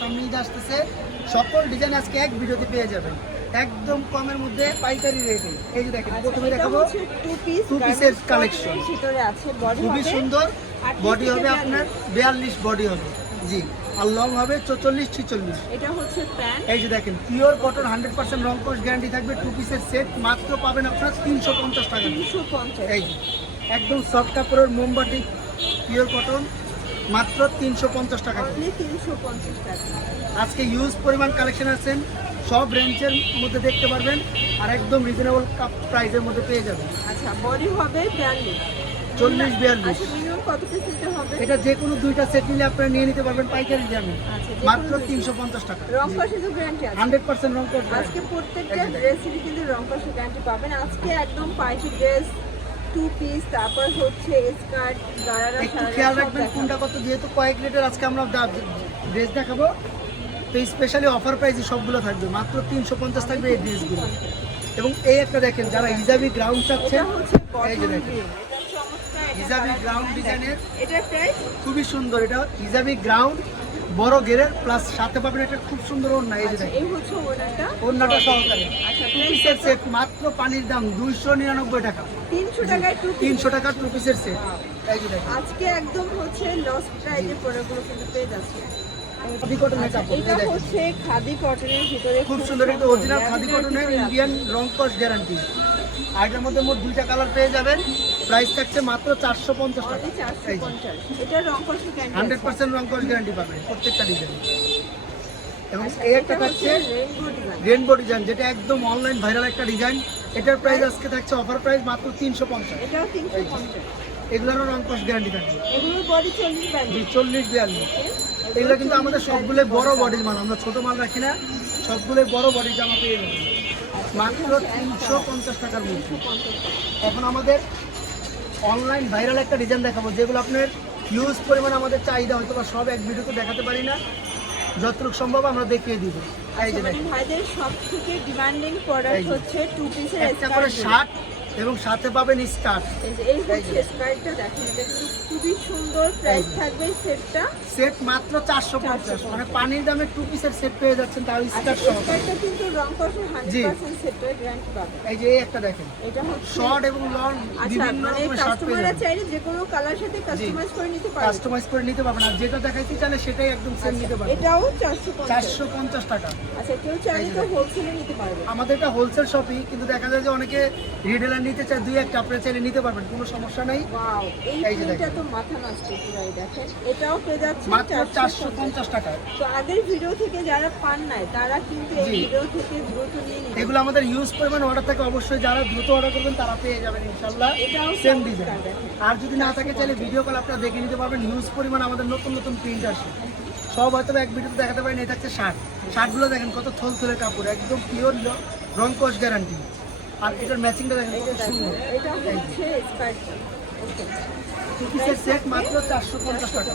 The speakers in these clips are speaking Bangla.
সামনে ঈদ আসতেছে। সকল ডিজাইন আজকে এক ভিডিওতে পেয়ে যাবেন। একদম কমের মধ্যে পাইকারি রেটে এই যে দেখেন প্রথমে দেখাবো। টু পিস two piece এর ভিতরে আছে বডি খুবই সুন্দর বডি হবে আপনার বিয়াল্লিশ। বডি হবে। জি আর লং হবে চৌচল্লিশ ছিচল্লিশ। এটা হচ্ছে প্যান্ট। এই যে দেখেন পিওর কটন হান্ড্রেড পার্সেন্ট রং কোর্স গ্যারান্টি থাকবে টু পিসের সেট মাত্র পাবেন আপনার তিনশো পঞ্চাশ টাকা। তিনশো পঞ্চাশ। এই একদম সফট কাপড়ের মোমবাটি পিওর কটন মাত্র তিনশো পঞ্চাশ টাকা তিনশো পঞ্চাশ টাকা। আজকে ইউজ পরিমাণ কালেকশন আছেন সব রেঞ্জের মধ্যে দেখতে পারবেন আর একদম রিজনেবল প্রাইসের মধ্যে পেয়ে যাবেন। আচ্ছা বডি হবে বিয়াল্লিশ। চল্লিশ বিয়াল্লিশ। আচ্ছা এটা যে কোনো দুইটা সেট নিলে আপনারা নিয়ে নিতে পারবেন পাইকারি দামে। আচ্ছা, মাত্র তিনশো পঞ্চাশ টাকা। রং কষে তো গ্যারান্টি হান্ড্রেড পার্সেন্ট রং করবে আজকে প্রত্যেকটা ড্রেসেরই কিন্তু রং কষে গ্যারান্টি পাবেন। আজকে একদম পাইকারি ড্রেস টু পিস তারপর হচ্ছে স্কার্ট গারারা একটু খেয়াল রাখবেন কোনটা কত যেহেতু কয়েক রেটের আজকে আমরা ড্রেস দেখাবো তো স্পেশালি অফার প্রাইসে সবগুলো থাকবে মাত্র তিনশো পঞ্চাশ থাকবে এই ড্রেসগুলো এবং এই একটা দেখেন যারা হিজাবি গ্রাউন্ড চাচ্ছেন এই যে দেখেন। হিজাবি গ্রাউন্ড ডিজাইনের। প্রাইস খুবই সুন্দর এটা হিজাবি গ্রাউন্ড বড় গেরের প্লাস সাথে পাবেন একটা খুব সুন্দর ওড়না এই যে দেখেন। এই হচ্ছে ওড়নাটা? সহকারে। আচ্ছা টু পিসের সেট মাত্র পানির দাম দুইশো নিরানব্বই টাকা। তিনশো টাকায় টু পিস তিনশো টাকার টু পিসের সেট এই যে আজকে একদম হচ্ছে লস প্রাইজে প্রোডাক্টগুলো কিন্তু পেয়ে যাচ্ছে। আচ্ছা, এটা হচ্ছে খাদি কটনের ভিতরে খুব সুন্দর একটা অরিজিনাল খাদি কটনের ইন্ডিয়ান রং কস গ্যারান্টি আর এটার মধ্যে মোট দুইটা কালার পেয়ে যাবেন। প্রাইস থাকছে মাত্র চারশো পঞ্চাশ টাকা। হান্ড্রেড পার্সেন্ট রং কস গ্যারান্টি পাবেন প্রত্যেকটা ডিজাইন এবং এই একটা থাকছে রেনবো ডিজাইন যেটা একদম অনলাইন ভাইরাল একটা ডিজাইন এটার প্রাইস আজকে থাকছে অফার প্রাইস মাত্র তিনশো পঞ্চাশ। এগুলোরও রং কস গ্যারান্টি থাকবে। চল্লিশ বিয়াল্লিশ। এগুলো কিন্তু আমাদের সবগুলো বড় বডির মাল আমরা ছোট মাল রাখি না সবগুলো বড় বডির জামা পেয়ে যাবেন। মাত্র তিনশো পঞ্চাশ। টাকার মধ্যে। এখন আমাদের অনলাইন ভাইরাল একটা ডিজাইন দেখাবো যেগুলো আপনার হিউজ পরিমাণ আমাদের চাহিদা হয়তো বা সব এক ভিডিওতে দেখাতে পারি না। যতটুকু সম্ভব আমরা দেখিয়ে দিব। এই যে ভাইদের সব থেকে ডিমান্ডিং প্রোডাক্ট হচ্ছে টু পিসের একটা করে শার্ট এবং সাথে পাবেন স্কার্ট। এই হচ্ছে স্কার্টটা দেখেন এটা কিন্তু খুবই সুন্দর প্রাইস থাকবে সেটটা। সেট মাত্র চারশো পঞ্চাশ মানে পানির দামে টু পিসের সেট পেয়ে যাচ্ছেন তাও আচ্ছা স্কার্ট সহ। স্কার্টটা কিন্তু রং। হান্ড্রেড পার্সেন্ট সেটের গ্যারান্টি পাবে এই যে এই একটা দেখেন। এটা হচ্ছে শর্ট এবং লং আচ্ছা বিভিন্ন মানে রকমের শার্ট পেয়ে যাবেন। চাইলে যে কোনো কালার সাথে কাস্টমাইজ করে নিতে পারবে। কাস্টমাইজ করে নিতে পারবেন আর যেটা দেখাইতে চাইলে সেটাই একদম সেম নিতে পারবেন। এটাও চারশো পঞ্চাশ। চারশো পঞ্চাশ টাকা। আচ্ছা কেউ চাইলে তো হোলসেলে নিতে পারবে। আমাদের এটা হোলসেল শপই কিন্তু দেখা যায় যে অনেকে রিটেলার নিতে চায় দুই একটা আপনারা চাইলে নিতে পারবেন কোনো সমস্যা নেই। এই এই যে দেখেন। তো মাথা নষ্ট পুরাই দেখেন। এটাও পেয়ে যাচ্ছে মাত্র চারশো চারশো পঞ্চাশ টাকা। তো আগের ভিডিও থেকে যারা পান নাই তারা কিন্তু এই ভিডিও থেকে দ্রুত নিয়ে নিবে এগুলো আমাদের ইউজ পরিমাণ অর্ডার থাকে অবশ্যই যারা দ্রুত অর্ডার করবেন তারা পেয়ে যাবেন সেম ডিজাইন আর যদি না থাকে চাইলে ভিডিও কল আপনারা দেখে নিতে পারবেন। ইউজ পরিমাণ আমাদের নতুন নতুন প্রিন্ট আসে সব হয়তো এক ভিডিওতে দেখাতে পারেন এই থাকছে শার্ট শার্টগুলো দেখেন কত থল থলে কাপড় একদম পিওর রং কস গ্যারান্টি আর এটার ম্যাচিংটা দেখেন কত সুন্দর। এটা হচ্ছে স্কার্ট পিসের সেট মাত্র চারশো পঞ্চাশ টাকা।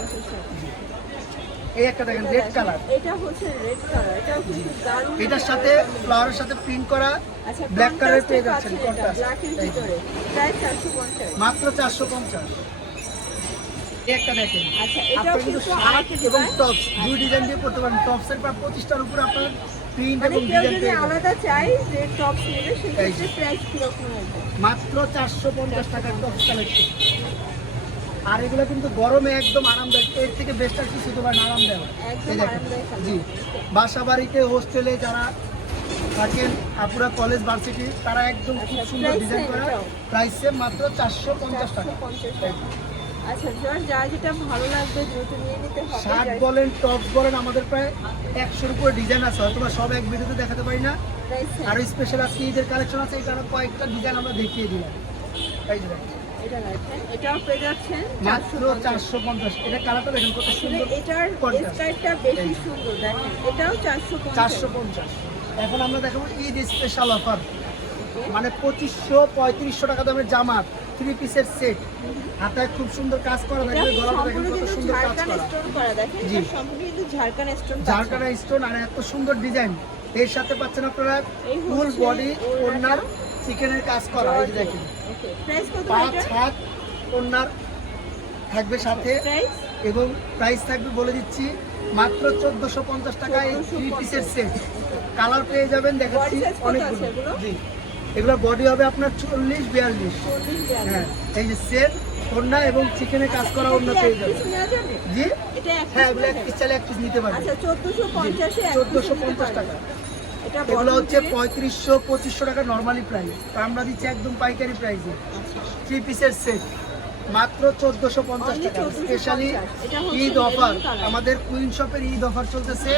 এই একটা দেখেন রেড কালার এটা হচ্ছে রেড কালার কিন্তু দারুণ এটার সাথে ফ্লাওয়ারের সাথে প্রিন্ট করা আচ্ছা black colour কন্ট্রাস্টে পেয়ে যাচ্ছেন, এটা। ব্ল্যাকের ভিতরে প্রায় চারশো পঞ্চাশ। মাত্র চারশো পঞ্চাশ। এই একটা দেখেন। আচ্ছা আপনারা কিন্তু কিন্তু শার্ট এবং টপস দুই ডিজাইন দিয়ে করতে পারেন। টপসের প্রায় পঁচিশটার উপর আপনার মানে এবং কেউ ডিজাইন যদি পেয়ে যাবেন আলাদা চাই যে টপস নেবে সেক্ষেত্রে প্রাইস কীরকম হবে মাত্র চারশো পঞ্চাশ টপস কালেকশন আর এগুলো কিন্তু গরমে একদম আরামদায়ক। এর থেকে বেস্ট আর কিছু তো আরামদায়ক। জি। বাসা বাড়িতে হোস্টেলে যারা থাকেন আপুরা কলেজ ভার্সিটি তারা একদম খুব আচ্ছা, সুন্দর ডিজাইন করা? প্রাইসে মাত্র চারশো পঞ্চাশ টাকা। আচ্ছা যা যেটা ভালো লাগবে দ্রুত নিয়ে নিতে হবে। শার্ট বলেন টপ বলেন আমাদের প্রায় একশোর উপরে ডিজাইন আছে হয়তো সব এক ভিডিওতে দেখাতে পারি না। আরও স্পেশাল আজকে ঈদের কালেকশন আছে এই কারণে কয়েকটা ডিজাইন আমরা দেখিয়ে দিলাম। যে এটা এটাও পেয়ে যাচ্ছেন মাত্র চারশো পঞ্চাশ। এটা কালারটা দেখেন কত আসলে সুন্দর এটার contrast। স্কার্টটা বেশি সুন্দর দেখেন এটাও চারশো চারশো পঞ্চাশ। এখন আমরা দেখাবো ঈদ স্পেশাল অফার মানে পঁচিশশো পঁয়ত্রিশশো টাকা দামের জামা থ্রি পিসের সেট হাতায় খুব সুন্দর কাজ করা থাকবে গলাটা দেখেন কত সুন্দর কাজ করা। স্টোন করা দেখেন? জি। সম্পূর্ণ কিন্তু ঝাড়খান স্টোন ঝাড়খানা স্টোন আর এত সুন্দর ডিজাইন এর সাথে পাচ্ছেন আপনারা ফুল বডি। ওড়নার চিকেনের কাজ করা এই দেখেন। প্রাইস কত পাঁচ হাত ওড়নার থাকবে সাথে প্রাইস এবং প্রাইস থাকবে বলে দিচ্ছি মাত্র চোদ্দশো পঞ্চাশ টাকায় এই থ্রি পিসের সেট কালার পেয়ে যাবেন দেখাচ্ছি অনেকগুলো। জি। এগুলো বডি হবে আপনার চল্লিশ বিয়াল্লিশ। হ্যাঁ এই যে সেট ওড়না এবং চিকেনে কাজ করা ওড়না পেয়ে যাবে? জি? হ্যাঁ এগুলো এক পিস? চাইলে এক পিস নিতে পারবেন আচ্ছা চোদ্দশো পঞ্চাশে টাকা। এগুলো হচ্ছে পঁয়ত্রিশশো পঁচিশশো টাকা নর্মালি প্রাইস তো আমরা দিচ্ছি একদম পাইকারি প্রাইসে। থ্রি পিসের সেট মাত্র চোদ্দশো পঞ্চাশ টাকা। স্পেশালি ঈদ অফার আমাদের কুইন শপের ঈদ অফার চলতেছে।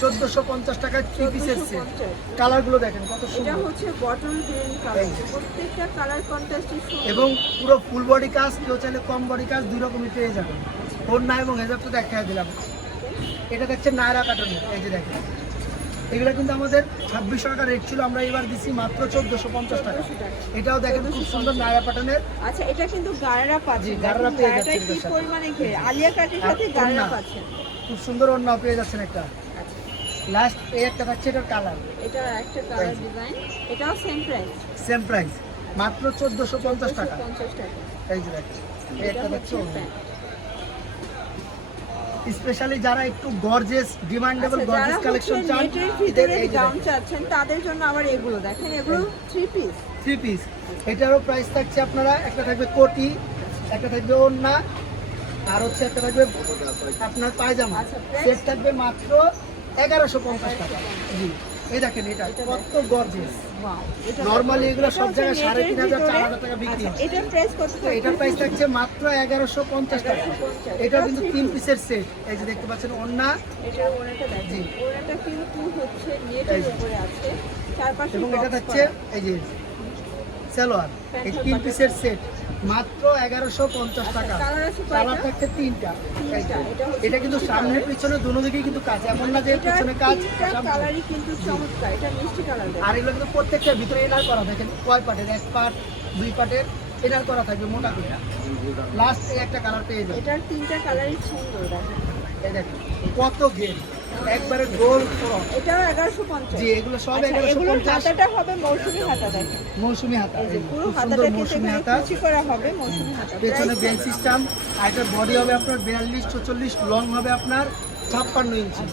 চোদ্দশো পঞ্চাশ টাকায় থ্রি সেট 1450 কালারগুলো দেখেন কত এটা হচ্ছে বটল গ্রিন কালার প্রত্যেকটা কালার কন্ট্রাস্টই এবং পুরো ফুল বডি কাজ কেউ চাইলে কম বডি কাজ দুই রকমই পেয়ে যাবেন। ওড়না এবং হেজাবটা দেখা দিলাম। এটা দেখছে নায়রা কাটনের এই যে দেখেন। এগুলো কিন্তু আমাদের ছাব্বিশশো টাকা রেট ছিল আমরা এবার দিচ্ছি মাত্র চোদ্দশো পঞ্চাশ টাকা। এটাও দেখেন খুব সুন্দর নায়রা পাটনের আচ্ছা এটা কিন্তু গাড়রা পাচ্ছে। গাড়রা পেয়ে ঘের। আলিয়া কাটের সাথে গাড়রা। পাচ্ছেন খুব সুন্দর ওড়না পেয়ে যাচ্ছেন একটা। লাস্ট এই একটা থাকছে এটার কালার এটা একটা কালার ডিজাইন এটাও সেম প্রাইস সেম প্রাইস মাত্র চোদ্দশো পঞ্চাশ টাকা। পঞ্চাশ টাকা। এই যে দেখেন এই একটা থাকছে স্পেশালি যারা একটু গর্জেস ডিমান্ডেবল আচ্ছা, গর্জেস কালেকশন চান ভিতরে গাউন চাচ্ছেন তাদের জন্য আবার এগুলো দেখেন এগুলো থ্রি পিস থ্রি পিস এটারও প্রাইস থাকছে আপনারা একটা থাকবে কোটি একটা থাকবে ওড়না আর হচ্ছে একটা থাকবে আপনার পায়জামা। আচ্ছা, সেট থাকবে মাত্র এগারোশো পঞ্চাশ টাকা। জি। এই দেখেন এটা কত গর্জেস ওয়াও এগুলো সব জায়গায় সাড়ে তিন হাজার চার হাজার টাকা বিক্রি এটার প্রাইস কত এটার প্রাইস থাকছে মাত্র এগারোশো পঞ্চাশ টাকা। 1150 এটা কিন্তু তিন পিসের সেট এই যে দেখতে পাচ্ছেন ওড়না। এটার ওনাটা দেখেন। জি। ওনাটা কিন্তু হচ্ছে নেটের উপরে আছে। চারপাশে এবং এটা থাকছে এই যে সালোয়ার। এই তিন পিসের সেট মাত্র এগারোশো পঞ্চাশ টাকা। কালার আছে থাকছে তিনটা। এটা কিন্তু সামনের পিছনে দুনো দিকেই কিন্তু কাজ এমন না যে পিছনে কাজ কালারই কিন্তু চমৎকার এটা মিষ্টি কালার আর এগুলো কিন্তু প্রত্যেকটা ভিতরে এনার করা দেখেন কয় পার্টের এক পার্ট দুই পার্টের এনার করা থাকবে মোটা করে লাস্ট একটা কালার পেয়ে যাবে এটার তিনটা কালারই সুন্দর দেখেন। কত গেম একবারে গোল এটা এটাও এগারোশো পঞ্চাশ। জি এগুলো সব আচ্ছা, হাতাটা হবে মৌসুমি হাতা দেখেন। মৌসুমি পুরো হাতাটা মৌসুমি হাতা। কুচি করা হবে মৌসুমি হাতা। পেছনে বেল সিস্টেম আর বডি হবে আপনার বিয়াল্লিশ চল্লিশ লং হবে আপনার ছাপ্পান্ন ইঞ্চি